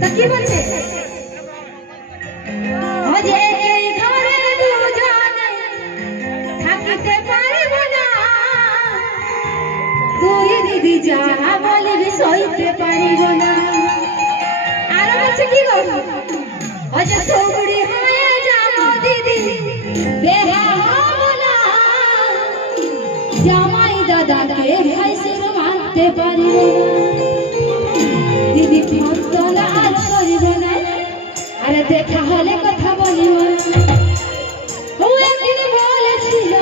তা কি বলছে যে এই ঘরে দুজনে থাকিতে পারিব না তুই দিদি যাহা বলিবি সইতে পারিব না আর বলছে কি গো যে থুবড়ি হয়ে যাব দিদি বেহা হব না জামাই দাদাকে ভাইসের মানতে পারিব দিদি ফন্তলা আর করিব না আরে দেখা হলে কথা বলিব ও একদিন বলেছিল